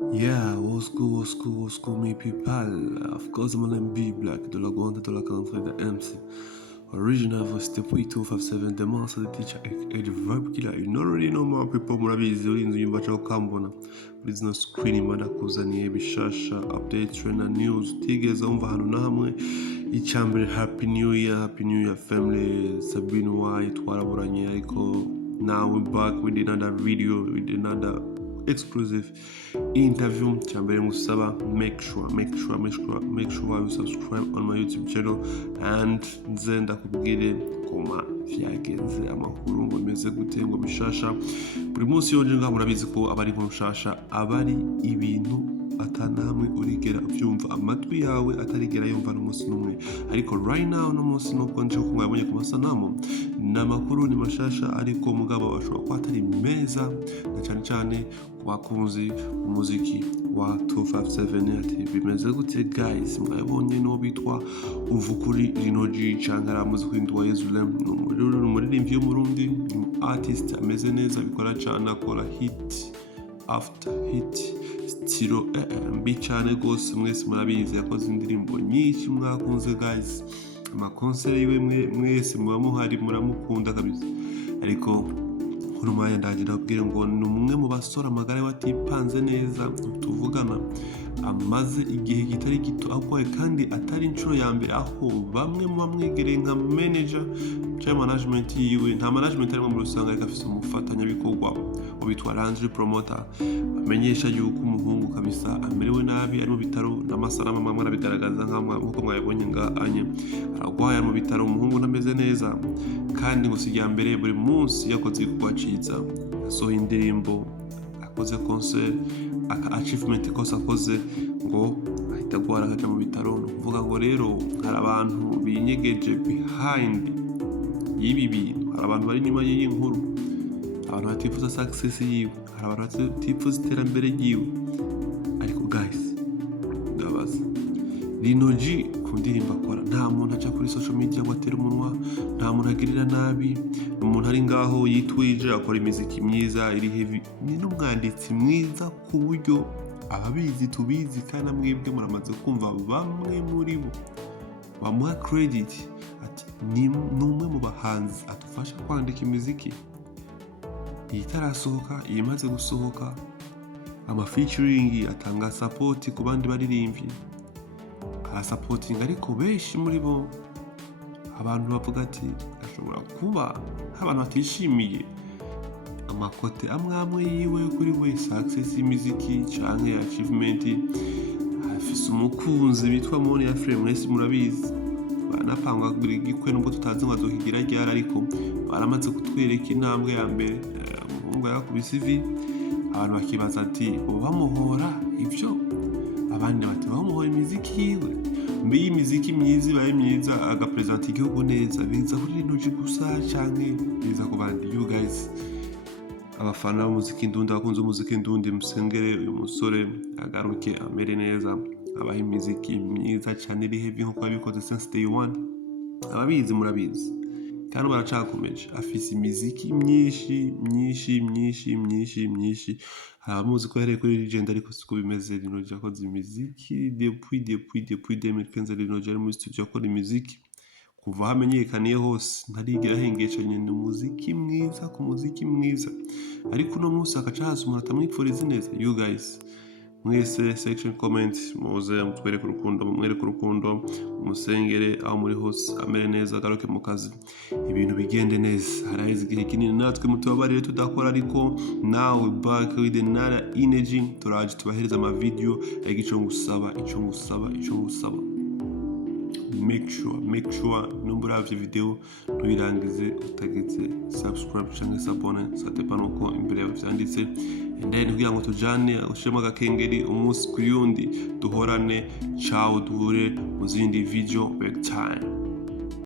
Yeah, what's good, me people? Of course, my name B Black, de la grande de la country, the MC. Original voice depuis 257, the master, the teacher, the verb killer. You already know my people, murabizi, ulinzi, yumbacha ukambona. Please no screen, madakuzaniye bishasha, update, trend, and news. Tigeze umva hano namwe. Icyambere, Happy New Year, family. Sabine White, twaraburanye, ariko now we're back with another video, with another exclusive interview. Cyambere ngusaba make sure you subscribe on my YouTube channel and nze ndakubwire koma vyagenze amakuru ngo bimeze gute ngo bishasha buri munsi yonje ngaho murabizi ko abari mu rushasha abari ibintu atanamwe urigera ubyumva amatwi yawe atarigera yumva n'umunsi n'umwe ariko right now no munsi nuko nje kumwabonye ku masanamu n'amakuru ni mashasha ariko mugabo bashobora kuba atari meza na cyane wakunze umuziki wa 257 ati bimeze gute guys mwabonye no bitwa uvukuri linoG cyangwa muziki ndwa Yerusalem umuririmbyi w'umurundi artist ameze neza bikora cyane akora hit after hit stilo mbi cyane gose mwese murabizi yakoze indirimbo nyinshi mwakunze guys amakonsere yiwe mwese muba muhari muramukunda kabisa ariko kuno mwanya ndagira kubwira ngo ni umwe mu basora amagara batipanze neza tuvugana amaze igihe kitari gito akwaye kandi atari inshuro ya mbere aho bamwe mu bamwegereye nka manager cyangwa management yiwe nta management arimo muri usanga ariko afite umufatanya bikorwa ubitwa Range Promoter amenyesha yuko umuhungu kabisa amerewe nabi ari mu bitaro n'amasarama mamwe arabigaragaza nk'uko mwabonye nganye aragwaye mu bitaro umuhungu ntameze neza kandi ngo sijya mbere buri munsi yakoze ikwacitsa so indirimbo akoze concert aka achievement kose akoze ngo ahita gwara akaja mu bitaro no kuvuga ngo rero hari abantu binyegeje behind yibi bintu hari abantu bari nyuma y'iyi nkuru abantu batifuza success yiwe hari abantu batifuza iterambere yiwe ariko guys ndabaza linoG ku ndirimbo akora nta muntu aca kuri social media ngo atere umunwa nta muntu agirira nabi umuntu ari ngaho yitwije akora imiziki myiza iri heavy ni n'umwanditsi mwiza ku buryo ababizi tubizi kandi mwebwe muramaze kumva bamwe muri bo bamuha credit ati ni umwe mu bahanzi atufasha kwandika imiziki itarasohoka imaze gusohoka ama featuring atanga support ku bandi baririmbyi supporting ariko benshi muri bo abantu bavuga ati ashobora kuba abantu batishimiye amakote amwe yiwe kuri we success y'imiziki cyangwa achievement afise umukunzi bitwa monia fleur mwese murabizi banapanga buri gikwe nubwo tutazi ngo azohigira ryari ariko baramaze kutwereka intambwe ya mbere umuhungu yakubise ivi abantu bakibaza ati bamuhora ibyo abandi bati bamuhora imiziki yiwe mbe y'imiziki myiza ibaye myiza agapresenta igihugu neza biza kuri linoG gusa cyangwa biza ku bandi you guys abafana b'umuziki ndundi abakunze umuziki ndundi musengere uyu musore agaruke amere neza abaha imiziki myiza cyane iri heavy nkuko yabikoze since day one ababizi murabizi kandi baracakomeje afise imiziki myinshi abamuzi ko yareko legend ariko siko bimeze linoG yakoze imiziki depuis 2015 linoG ari muri studio akora imiziki kuva hamenyekaniye hose ntarigera hengecanye n'umuziki mwiza ku muziki mwiza ariko no munsi akacaza umuntu atamwipfuriza neza you guys mwese section comment muze mutwereke urukundo mwereke urukundo umusengere aho muri hose amere neza agaruke mu kazi ibintu bigende neza harahize igihe kinini natwe mutubabarire tudakora ariko now back with another energy turaje tubahereza ama video ico ngusaba make sure numbura vya video tubirangize utagize subscribe cyangwa s'abone satepano ko imbere byanditse ndende kugira ngo tujane ushema gakengeri umunsi kuyundi duhorane ciao duhure mu zindi video back time.